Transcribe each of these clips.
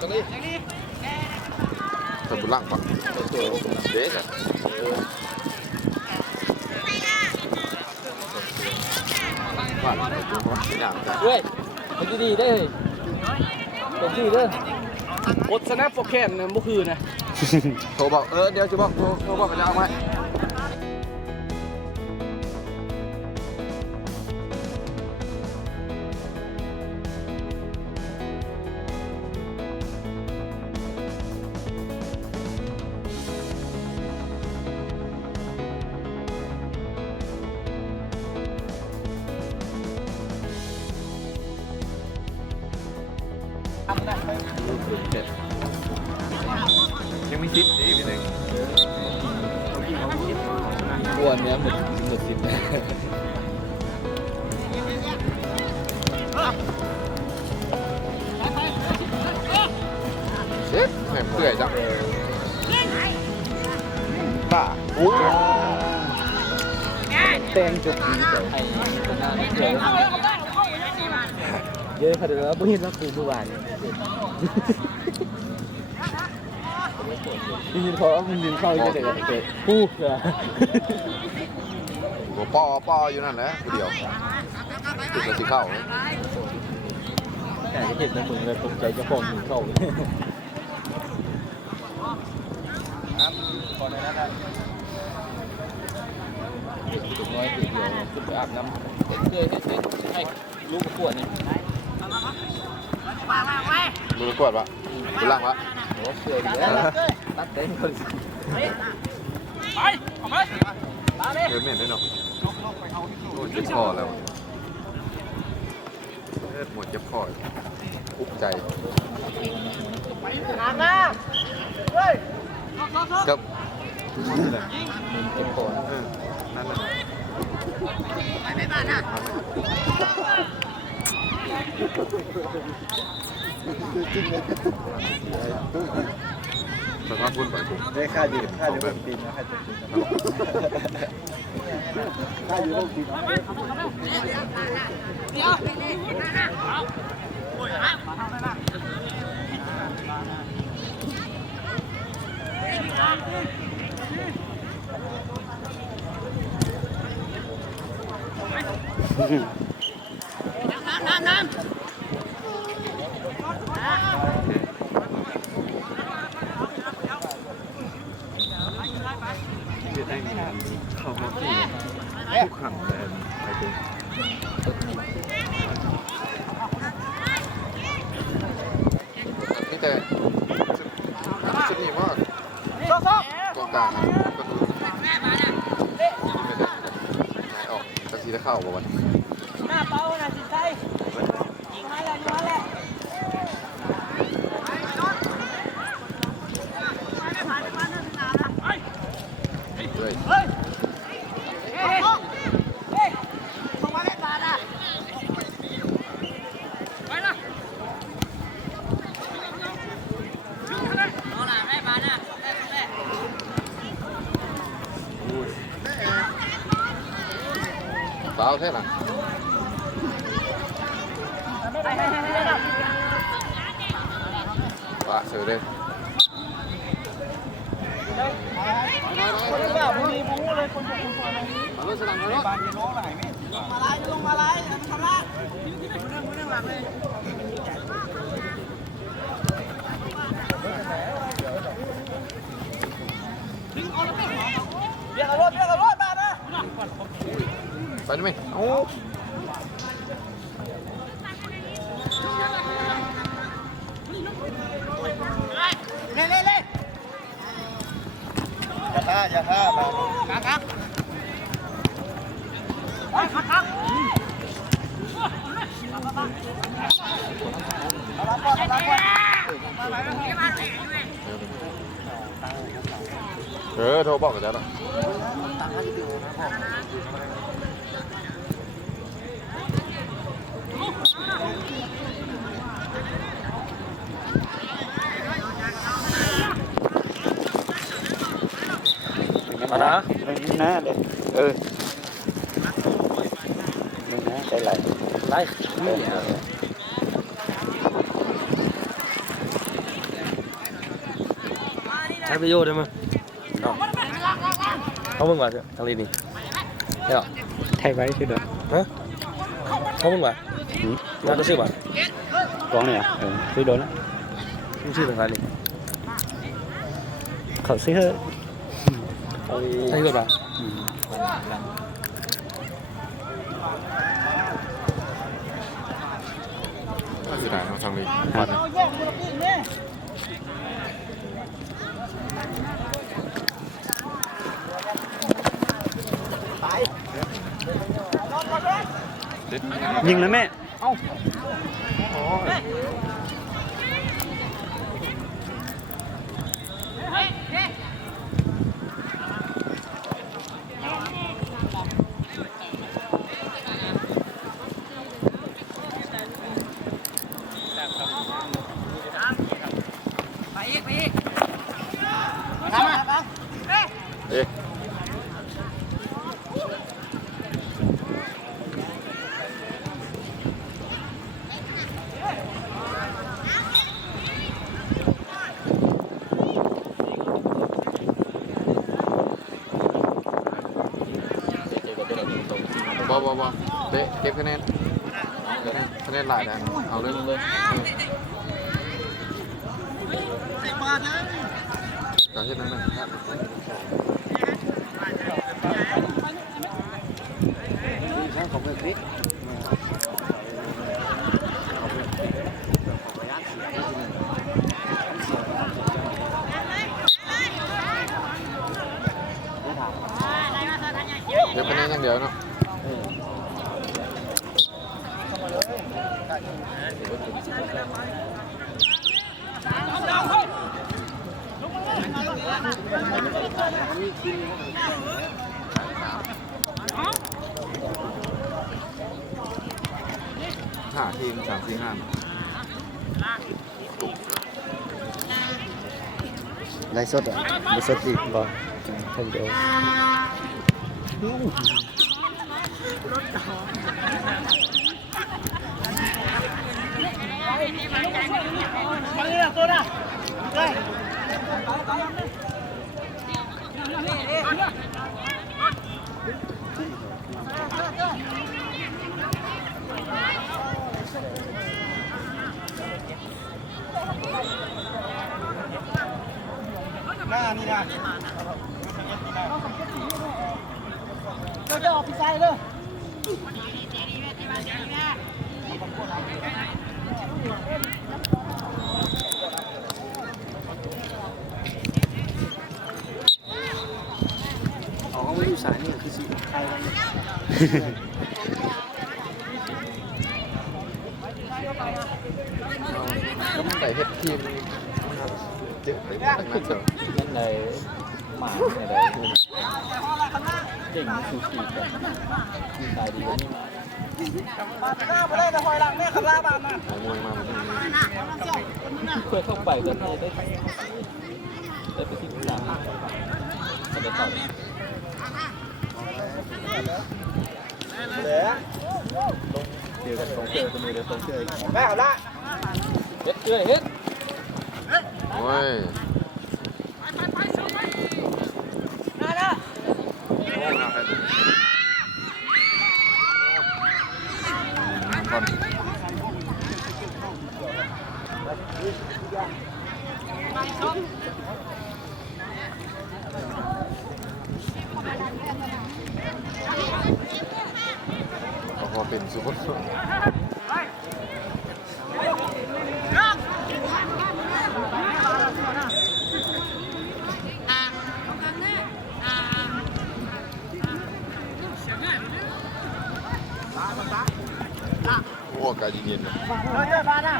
ตรงนี้ทำบุญล่างปะเด็กอ่ะว่าอย่างจ้ะ เว้ยมันดีได้เลยเป็นที่เด้ออดสแนปโฟแคนนะเมื่อคืนนะ โทรบอกเดี๋ยวจะบอกโทรบอกจะเอาไหมยังมีทิปดีพี่หนึ่ง อ้วนเนี้ยหมดสิบนะ เช็ดแหม่เปื่อยจังบ้าโอ้ แตงจุดนี้แต่ไอ้เยอะขนาดนั้นไม่เห็นว่าคือเมื่อวานยินเพราะมันยินเข้าจะเด็กเด็กพูดเหรอ โหปออยู่นั่นแหละเดียวจุดกระสีเข้า แต่เห็นนะมึงเลยตกใจจะฟ้องยิงเข้าพอในนั้นได้จุดน้อยจุดเดียวจุดไปอาบน้ำเคยให้ลูกปวดนี่ มือกวดปะมือล่างปะ โอ้เสือดีแล้วตัดเต็มคนเดินไม่เห็นด้วยเนาะโอ้เจ็บคอแล้วหมดเจ็บคออุกใจกับนี่แหละ เต็มคอ นั่นแหละสภาพพูดไปถูก ได้ค่าอยู่โรงตีนนะค่าจะตีนค่าอยู่โรงตีนที่ได้เข้ามาที่ทุกครั้งเลยไปดูนี่แต่ชุดนี้มากกองกลางก็ดูไม่ได้ออกสักทีจะเข้าบ่วัน หน้าเป้านะสิใจยิงมาแล้วยิงมาแล้ว ด้วย เฮ้ยเฮ้ยเฮ้ยส่งมาได้บาทอ่ะไปละเอาล่ะได้บาทอ่ะได้ เปล่าแค่ไหนป่าเสือเลยคนละแบบมีบูเลยคนบอกคุณอะไรมาเลยสนามเลยบานจะน้องไหนไหมลงมาไล่ทำละมือหลังเลยเรียกรถบาทนะ ไปได้ไหมโอ้เล่อย่าท่ามา ครับครับโทรบอกกันแล้ว มานะไม่มีหน้าเลยไม่นะได้ไหล ไล่ นี่ ประโยชน์ได้มั้ยเขาเบิ่งว่าทางนี้นี่เดี๋ยว ไทยไว้คือเด้อ ฮะเขาเบิ่งว่าน่าจะชื่อว่า ร้องเนี่ยซื้อโดนแล้ว ชื่อทางนี้ เขาซื้อเฮ้ ใช่ก็ป่ะ น่าเสียดายนะทางนี้ เอาแยกคนละปีนี่ ยิงนะแม่เอ๊ะบ่เบ๊เก็บคะแนนคะแนนหลายได้เอาเลยการเช่นนั้นนะครับเดี๋ยวคะแนนอย่างเดียวเนาะ 5 ทีม 3 4 5 ไลฟ์สดอ่ะไลฟ์สดอีกบ่ทางเดียว มาเลยตัวน่ะเลย หน้านี่นะเราจะออกไปใส่เลยเขาไม่รู้สายนี่คือสิใคร ก็มันได้เฮ็ดทีมนะครับเจ็บไปตั้งนั้นเถอะ นั่นเลยหมาอะไรเก่งสุดๆกันมีสายดีกว่านี่ มาหน้าไปเลยแต่หอยหลังแม่ขับลาบานมา เอามวยมาแบบนี้ เพื่อเข้าไปก็ได้ไปที่หลังจะได้ต่อเดี๋ยวกันสองเจอกันเลยเดี๋ยวสองเจอ แม่ขับลา เฮ็ดเอ้ยเฮ็ด โอ้ย มาละ บอลพอเป็นสุดโอ้อากาศเย็นๆเลย เยอะๆมานะ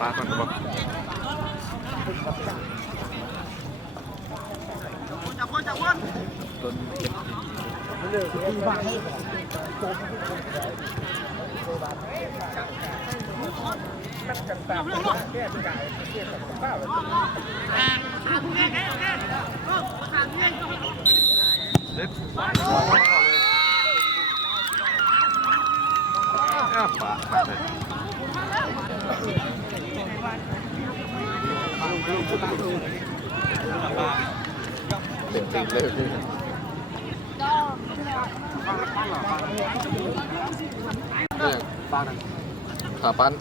ปลาก่อนครับ จับคน เด็ดป่าเลยเด็ดติดเลยเนี่ยขาปั้น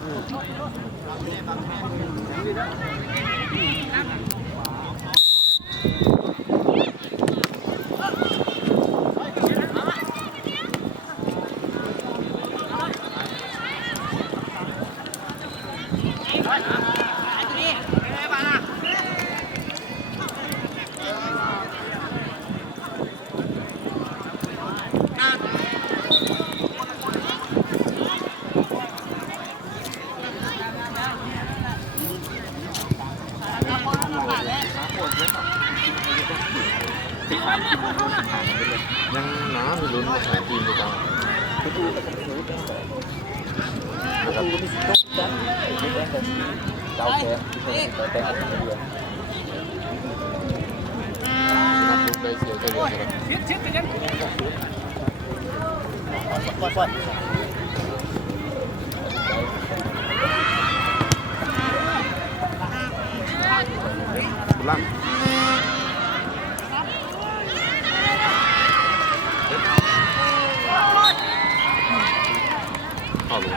ยังน้ำมีลุ้นมาหาทีมดีกว่านะครับ เจ้าแกแต่งกันเดือน นับลูกได้เสียใจเลยนะครับบุลังเข้าลูก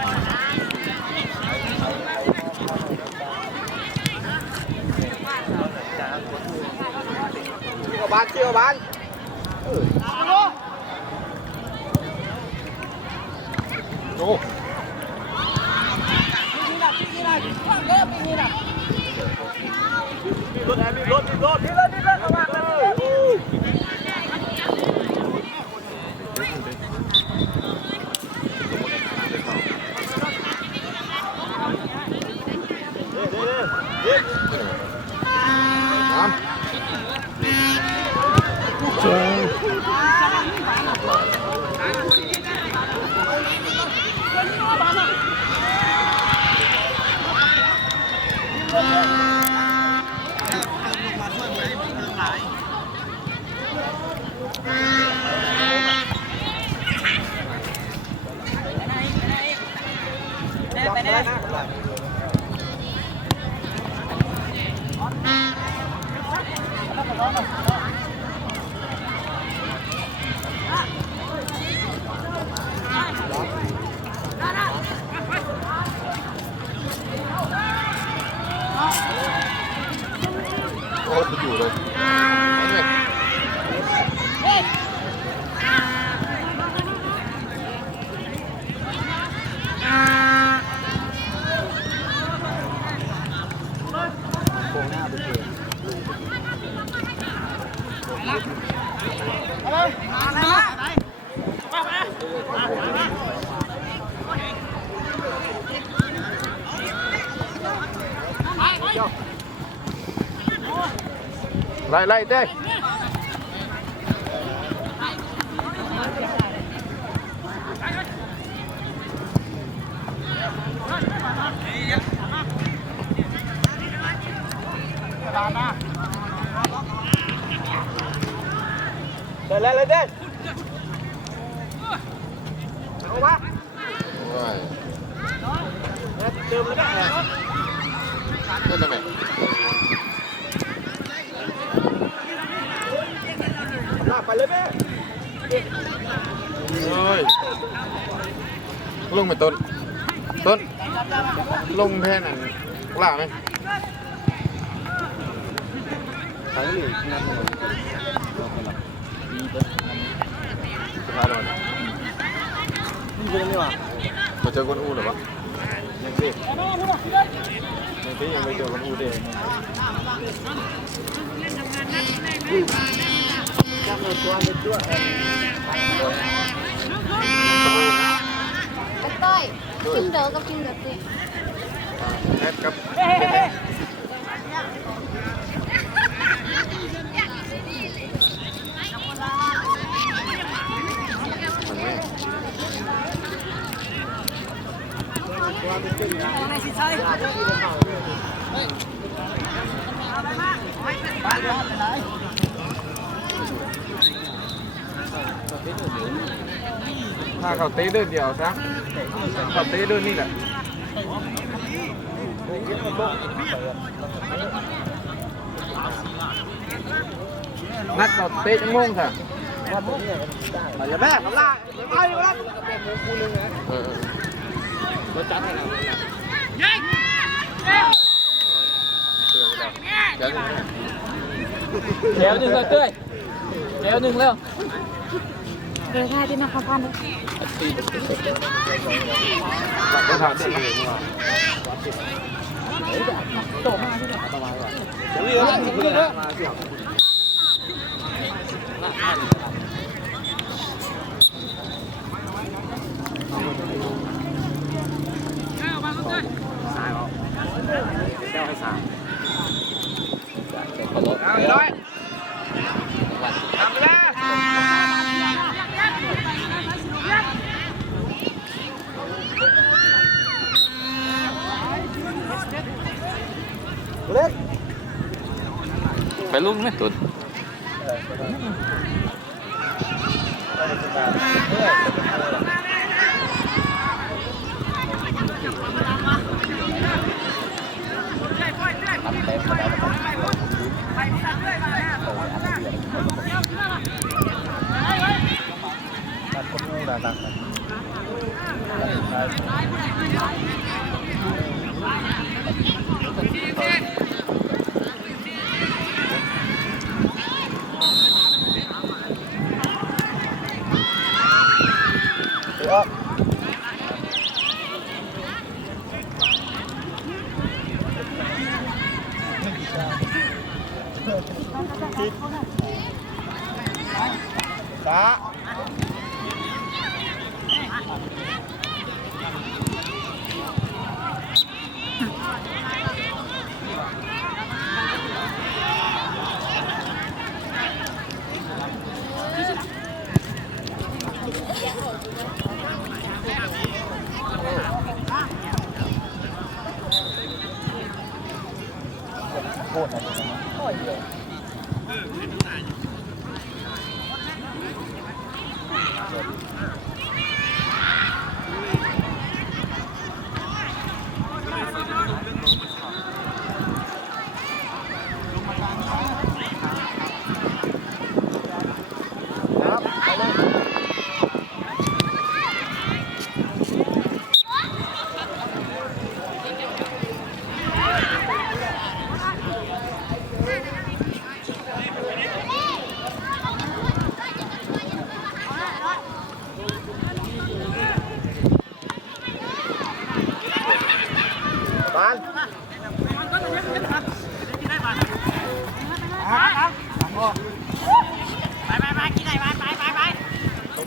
ทางเกี่ยวบ้านโอ้น้โอ้อยู่เลยไล่เต้เลยเต้เอาวะเติมแล้วก็เล่นทำไมไปเลยแม่เฮ้ยลงไปต้นลงแท่นั่นล่าไหมไปเลยงานเลยสุดท้ายแล้วนี่เป็นยังไงวะมาเจอคนอู้หรือวะยังสิยังไม่เจอคนอู้เด้จับมือตัวไปตัวต้อยกินเดอกับกินแบบนี้แอดครับ ถ้าเขาเตะเดินเดียวซะเขาเตะเดินนี่แหละนัดเราเตะจังงงค่ะ อย่าแม่ทำล่าไปอยู่แล้ว รถจัดให้เรา เดี๋ยว แถวหนึ่งเลยเต้ยแถวหนึ่งแล้ว เดี๋ยวท่าที่นะคะพัน จะถามสิเอาอีกร้อยทำไปแล้วไปลุกไหมตุน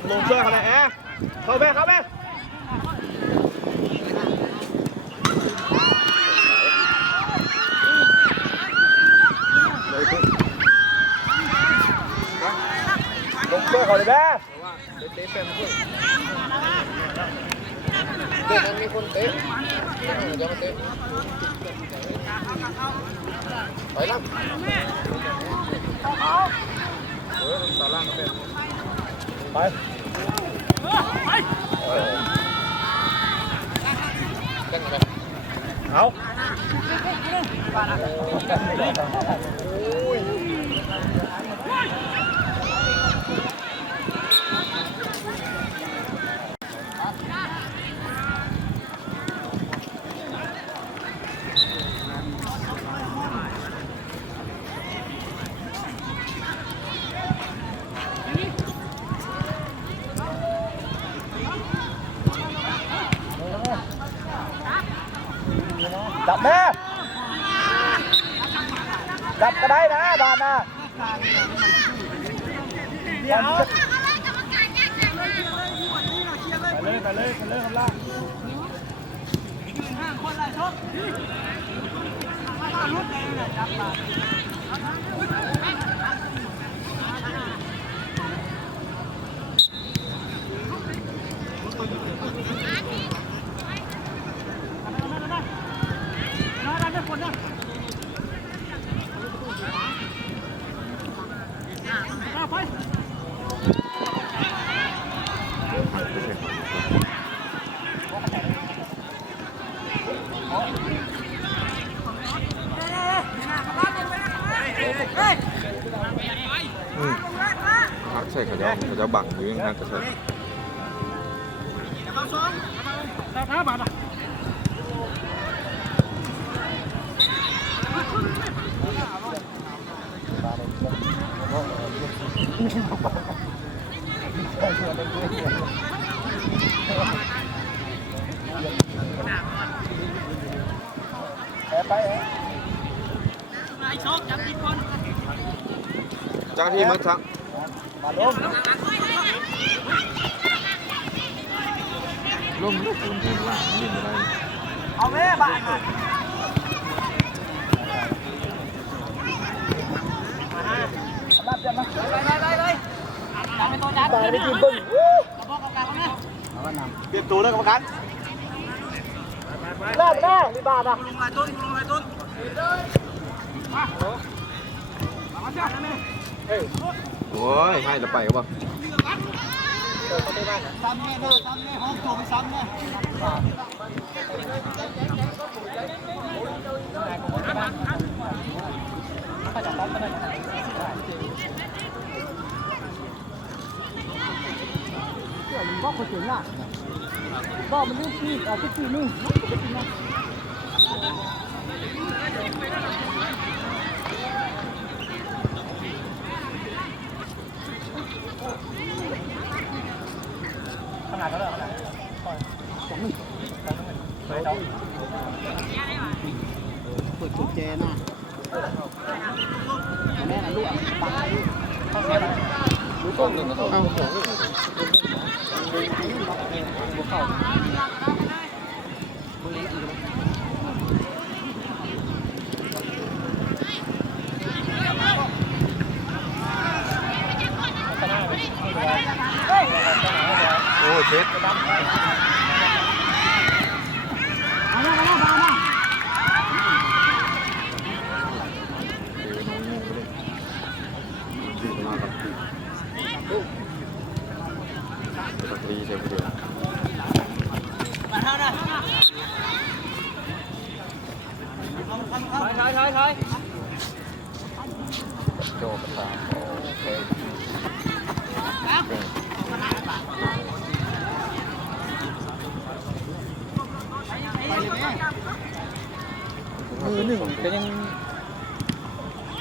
ลงเสื้อเขาเลยเข้าไปเข้าไปลงเสื้อเขาเลยแม่เตะเป็นเพื่อนเด็กนั้นมีคนเตะเดี๋ยวมาเตะไปแล้วต่อล่างเป็นไปเอาจับแม่จับก็ได้นะบานนะเดี๋ยวไปเลยคำล่าคนไรชกรุ่นไหนเนี่ยจับมาคนนะ ส่เขาจะบังหรือยังไงก็ใช่จ้าที่มัดซักล่มลูกคุณที่หลังยิงอะไร เอาแม่บ้านมารับจะมาเลยตามไปตัวจัดไปกินบึ้งบอกกับการนะเปลี่ยนตัวเลยกับการเลิกแน่รีบาดอ่ะลงลายต้นโอ้ยให้จะไปก็บ่ซ้ำเนี่ยห้องตัวไปซ้ำเนี่ยก็คนถึงอ่ะก็มันนี่ที่เอาที่นี่ขนาดก็เลยเปิดกุญแจน่ะแม่น่ะลูกปังลูกกล้องหนึ่งก็เอาของโอ้เช็ดดีเชียวเดียวถอยโจกระตาโอเคมือหนึ่งก็ยัง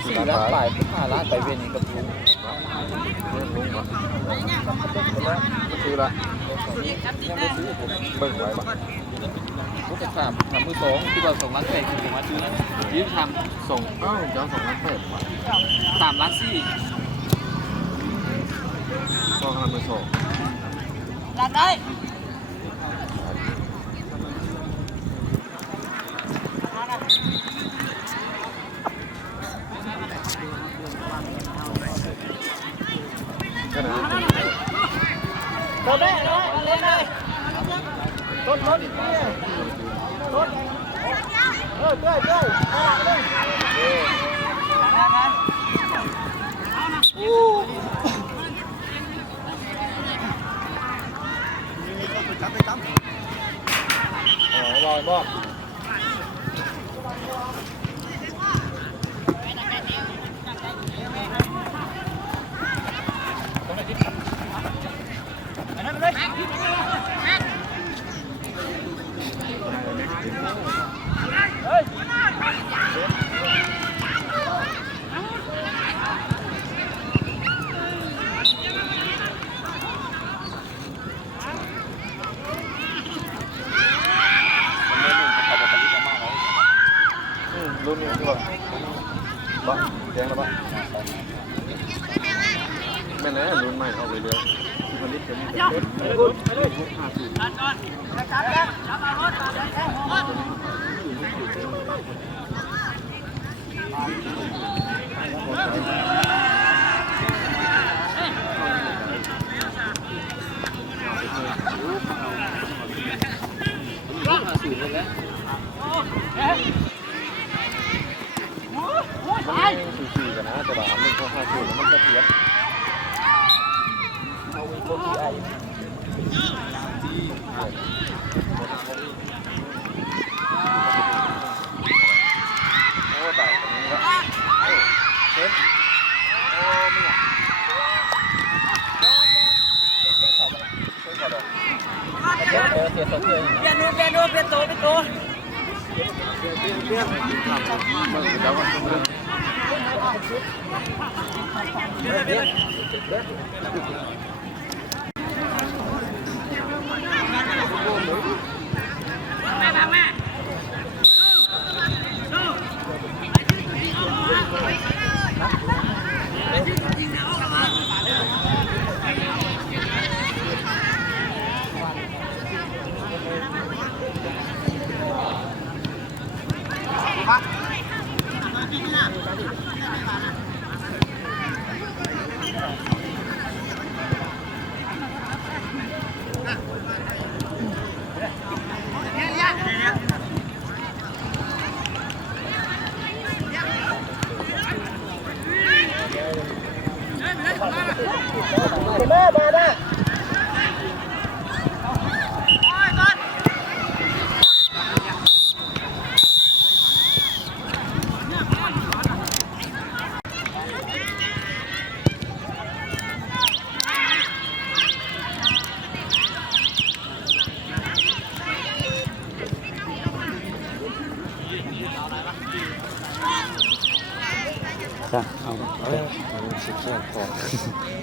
4 ล้านปลาย5 ล้านไปเวียนกับลุงซื้อละยังไม่ซื้อผม เบิ่งไว้บ่ก็จะทำมือ2ที่เรา2 ล้าน8คือผมมาซื้อนะยืมทำส่ง อ้าวจะ2 ล้าน8 3 ล้าน4ก็ทำมือ2รับได้รถได้เลยรถอีกทีรถเต้ยจับไปตั้มลอยบ่ รุ่นนี้ดีกว่าบ้าแดงแล้วบ้าไม่แน่รุ่นใหม่เอาไปเรื่อยที่ผลิตเป็นมันสี่กันนะแต่ว่ามันเข้า5 สูตรแล้วมันจะเพี้ยนเอาอีกโลกี้ไอโอ้ตายตรงนี้แล้วเช็ดโอ้ไม่อยาก เจ้าวันจ้ะเอาไป มันชิคกี้พาย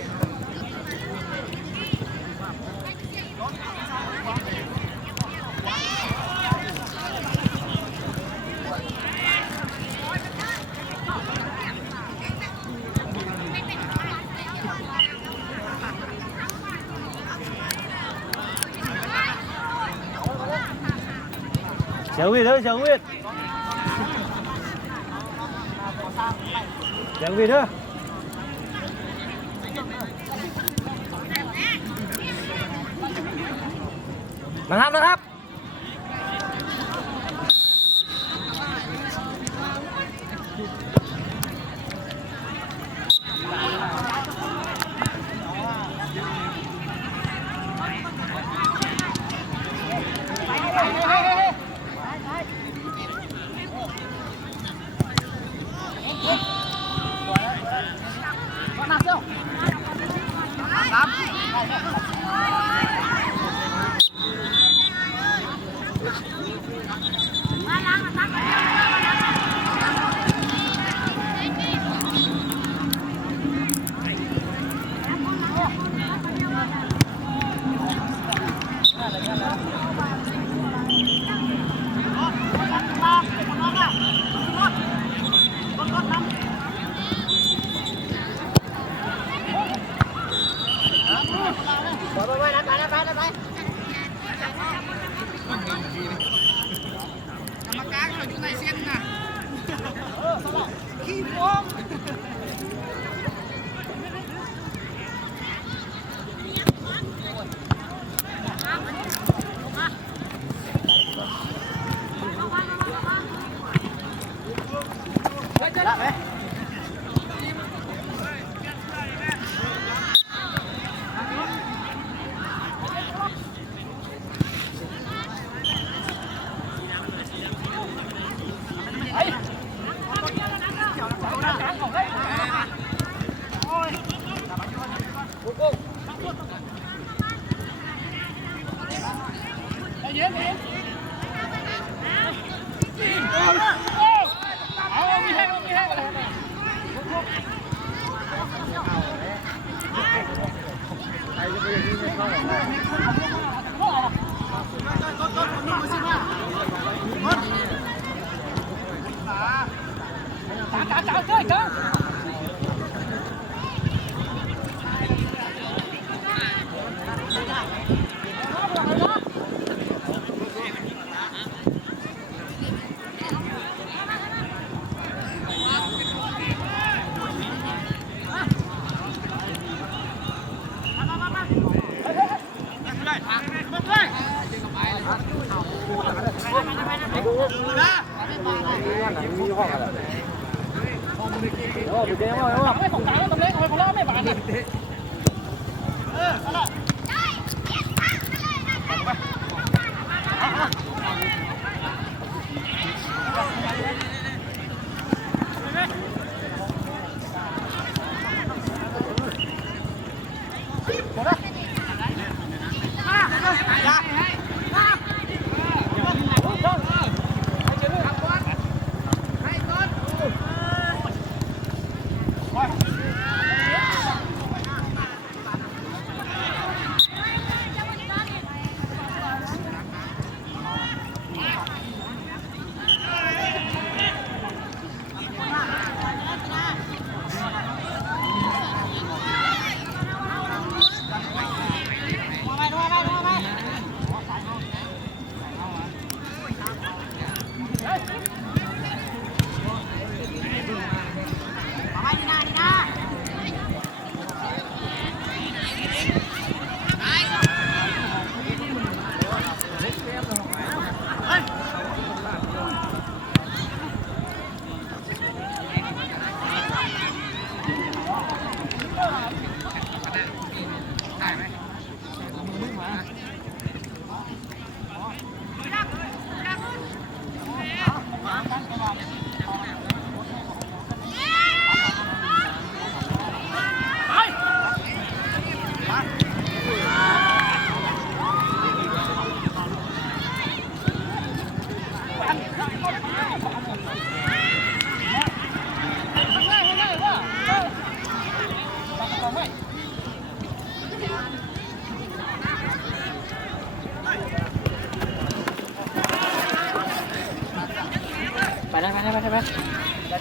เฉียงวิทย์เฮ้ยเฉียงวิทย์เฉียงวิทย์เฮ้ยนะครับ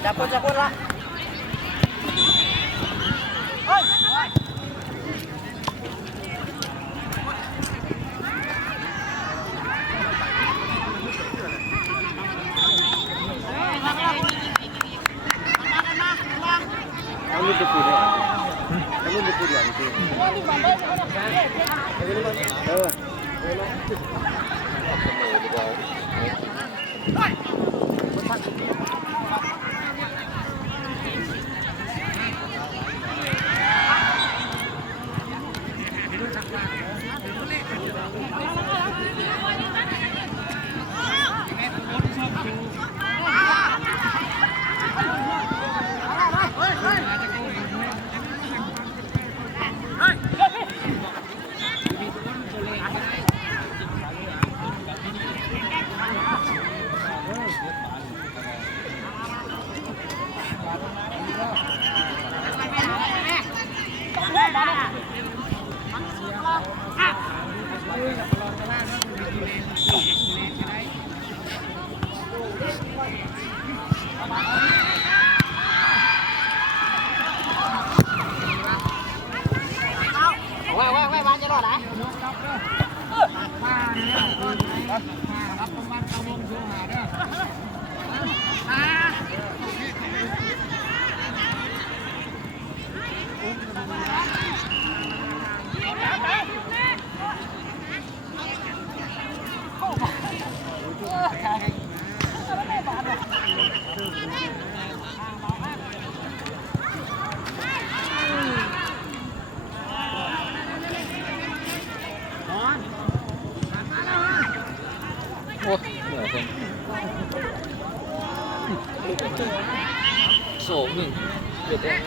จับคนละเอาลูกไปคุยได้เอาลูกไปคุยดีกว่าจริงเออ เสมอดีกว่า ว่าจะรอดไหม โอ้เหนื่อยคนโสมหนึ่งเด็ดเอง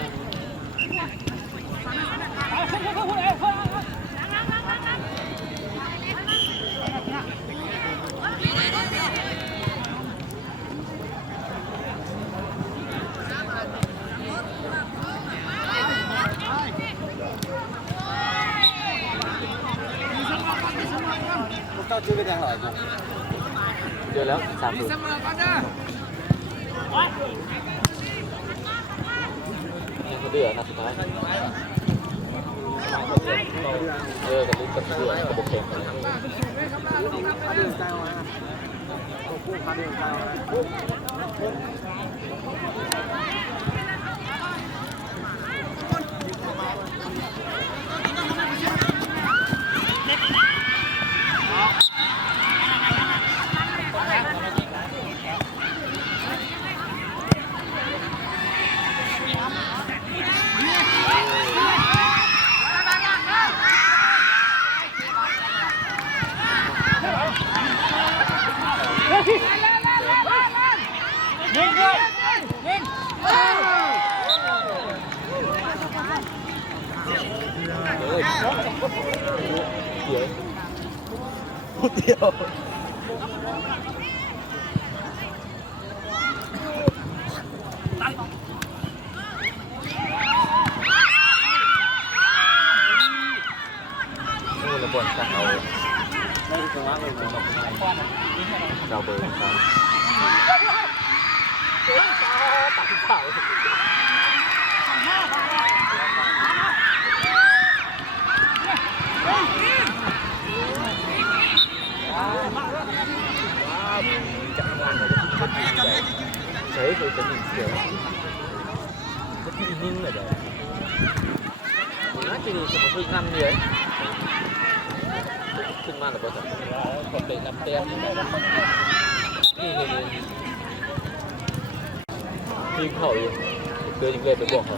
เจ้าชื่อเป็นยังไงกูเดี๋ยวแล้ว3-0ยังเขาเดือดนัดสุดท้ายกับลูกกับเดือดกับบุกเกมเดียวนี่ระเบิดจากเราไม่ได้จังหวะเลยจังหวะเราเบอร์ครับตัดเข่าใช่เคยจะหนีเสียวจะที่นิ่งเลยเดี๋ยวน่าจะดีสุดคือน้ำเยอะขึ้นมาแล้วก็จะกดเป็นน้ำเตี้ยนี่ทีมเขาอยู่เดินยิงเลยไปบอกเขา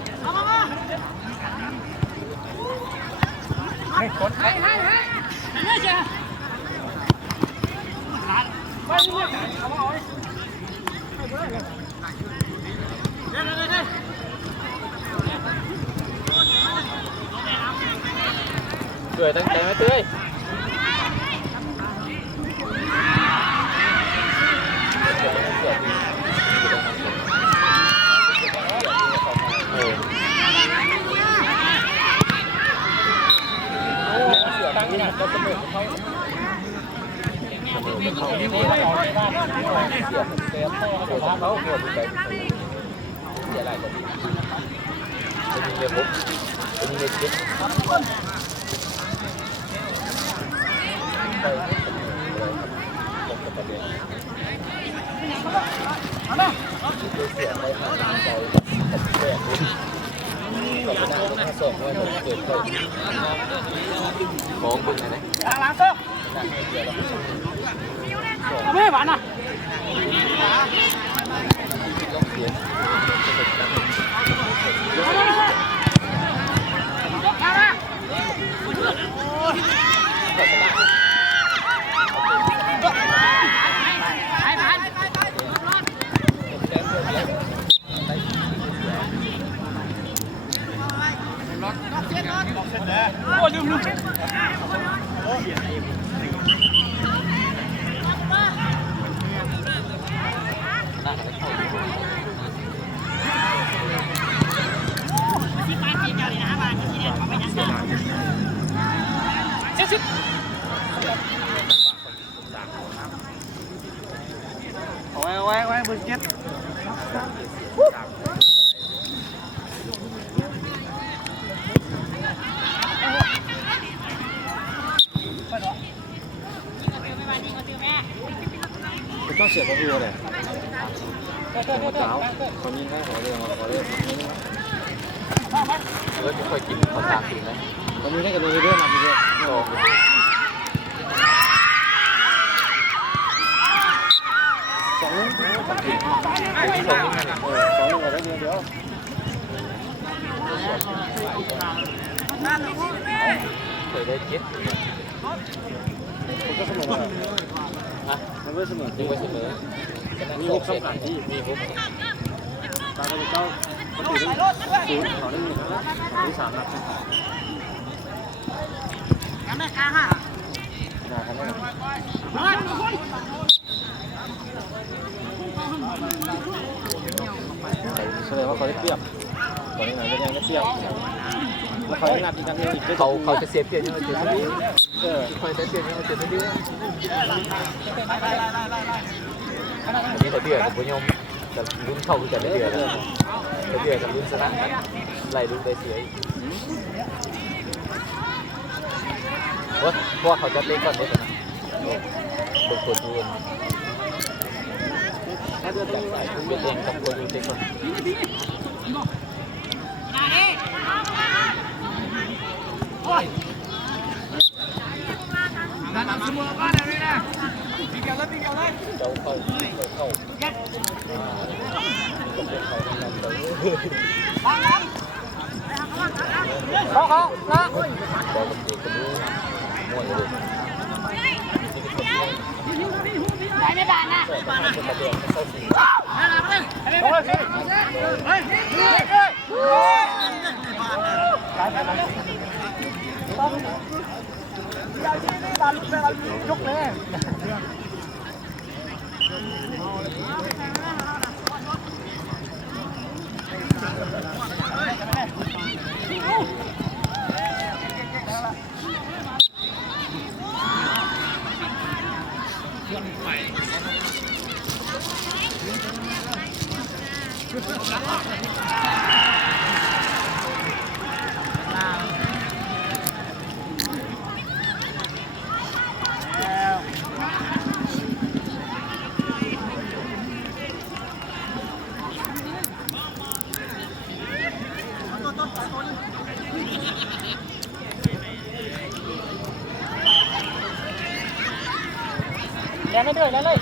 เตื่อยตั้งใจไหมเตื่อยตั้งเนี่ยก็จะเหมือนเขาเสียบ แบบพ่อเขาบอกว่าเขาปวดใจเสียอะไรก็ดีจะมีเรื่องผมจะมีเรื่องคิดมองคุณนะล้างโต๊ะไม่หวานอ่ะโอ้ยลืมไว้เบอร์เจ็ดต้องเสียบตัวเลยเท้าคนนี้ให้ขอเรื่องไม่ค่อยกินข้าวสารกินนะ คนนี้ให้กับตัวนี้ด้วยนะพี่เจ้าสองอะไรเดียวเคยได้เจ็ดผมก็เสมอฮะมันก็เสมอ ยังไม่เสมอมี6สำคัญที่มี6ตาเราเจ้าคนอื่น0เขาได้1แล้วที่3นัดยังไม่กลางอ่ะนะครับแสดงว่าเขาได้เปรียบตอนนี้ไหนก็ยังได้เปรียบแล้วเขานัดอีกนัดนึงอีกเขาจะเสียเปรียบยังไงเจ็ดนิดเขาจะเสียเปรียบยังไงเจ็ดนิดนี่แต่เดือดผมยอมแต่ลุ้นเข้าคือแต่เดือดแต่เดือดกับลุ้นชนะไล่ลุ้นได้เสียเพราะเขาจะเล่นก่อนด้วยนะโดนคนดูถ้าเดือดจากสายคุณเป็นเองกับคนดูเด็กก่อนนั่นนำเสมอบ้านเลยนะตีเกี่ยวเลยเข้าเขานะบอลกับเด็กกันด้วยมวยเลยไหนไม่บานนะบานนะเข้าสียกเลยแล้วไม่ด้วยแล้วเลย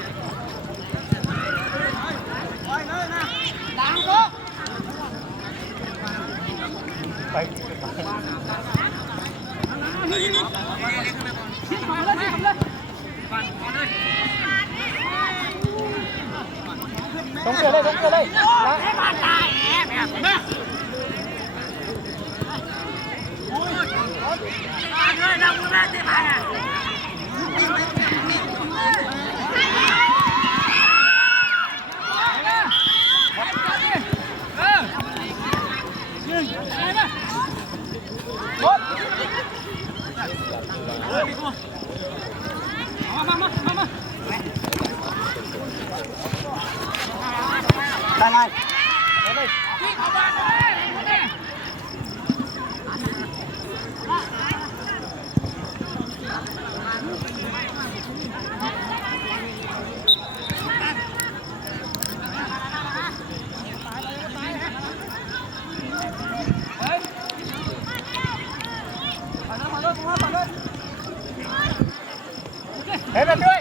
ล้างก็ไปต้องเกิดเลยให้บ้านตายแบบนี้มาด้วยนะคุณแม่ที่มาอ่ะมา เฮ้ยแบบด้วย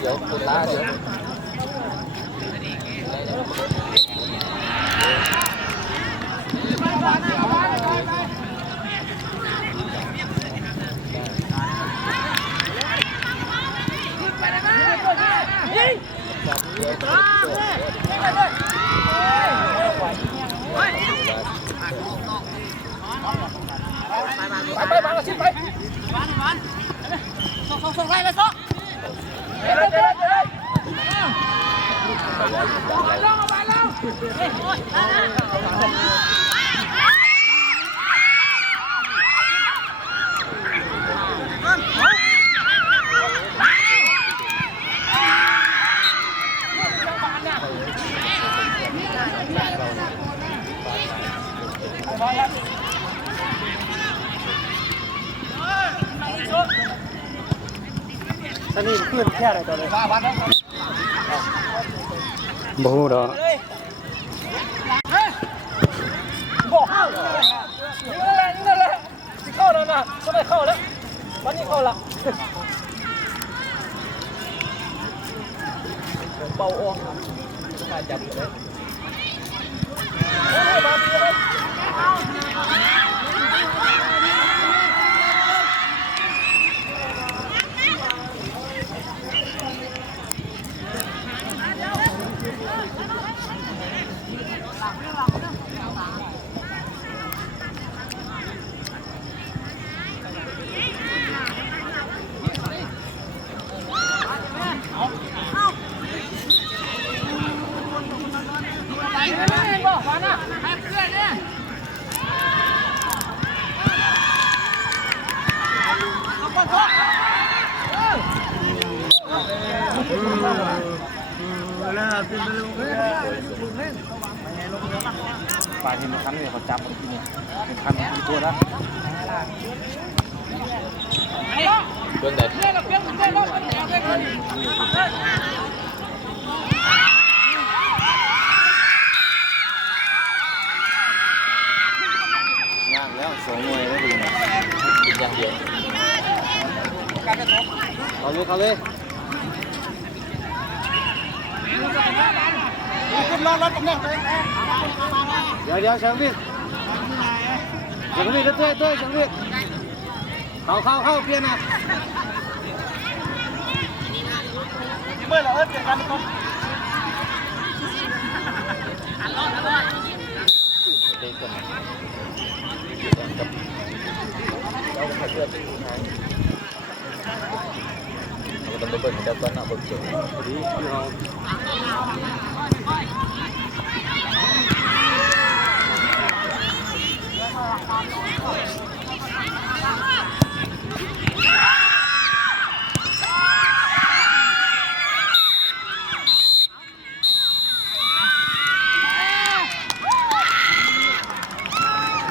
เดี๋ยวคุณล้าเดี๋ยว ไปชิดไปส่งไล่เลยส่งไปตอนนี้ขึ้นแค่ไหนตัวเลยบ้านนะบ่ฮู้ดอกบอกเข้านี่แหละสิเข้าแล้วนะก็ไม่เข้าแล้ววันนี้เข้าละเป่าออกมาจับเลย ปลาที่มันคันเลยเขาจับมันกินเนี่ยเป็นคันเป็นตัวแล้ว โดนเด็ด ย่างแล้ว2หน่วยแล้วดูนะ กินอย่างเดียว เขาเลยขึ้นรถกันเนี่ยเดี๋ยวเชิงพี่เชิงพี่ด้วยเชิงพี่เข้าเปลี่ยนนะเมื่อเราเปลี่ยนกันทุก เด็กกันกับเราเป็นเพื่อนเราต้องไปเปิดเจ้าก้อนหน้าบนเสือ ดีเรา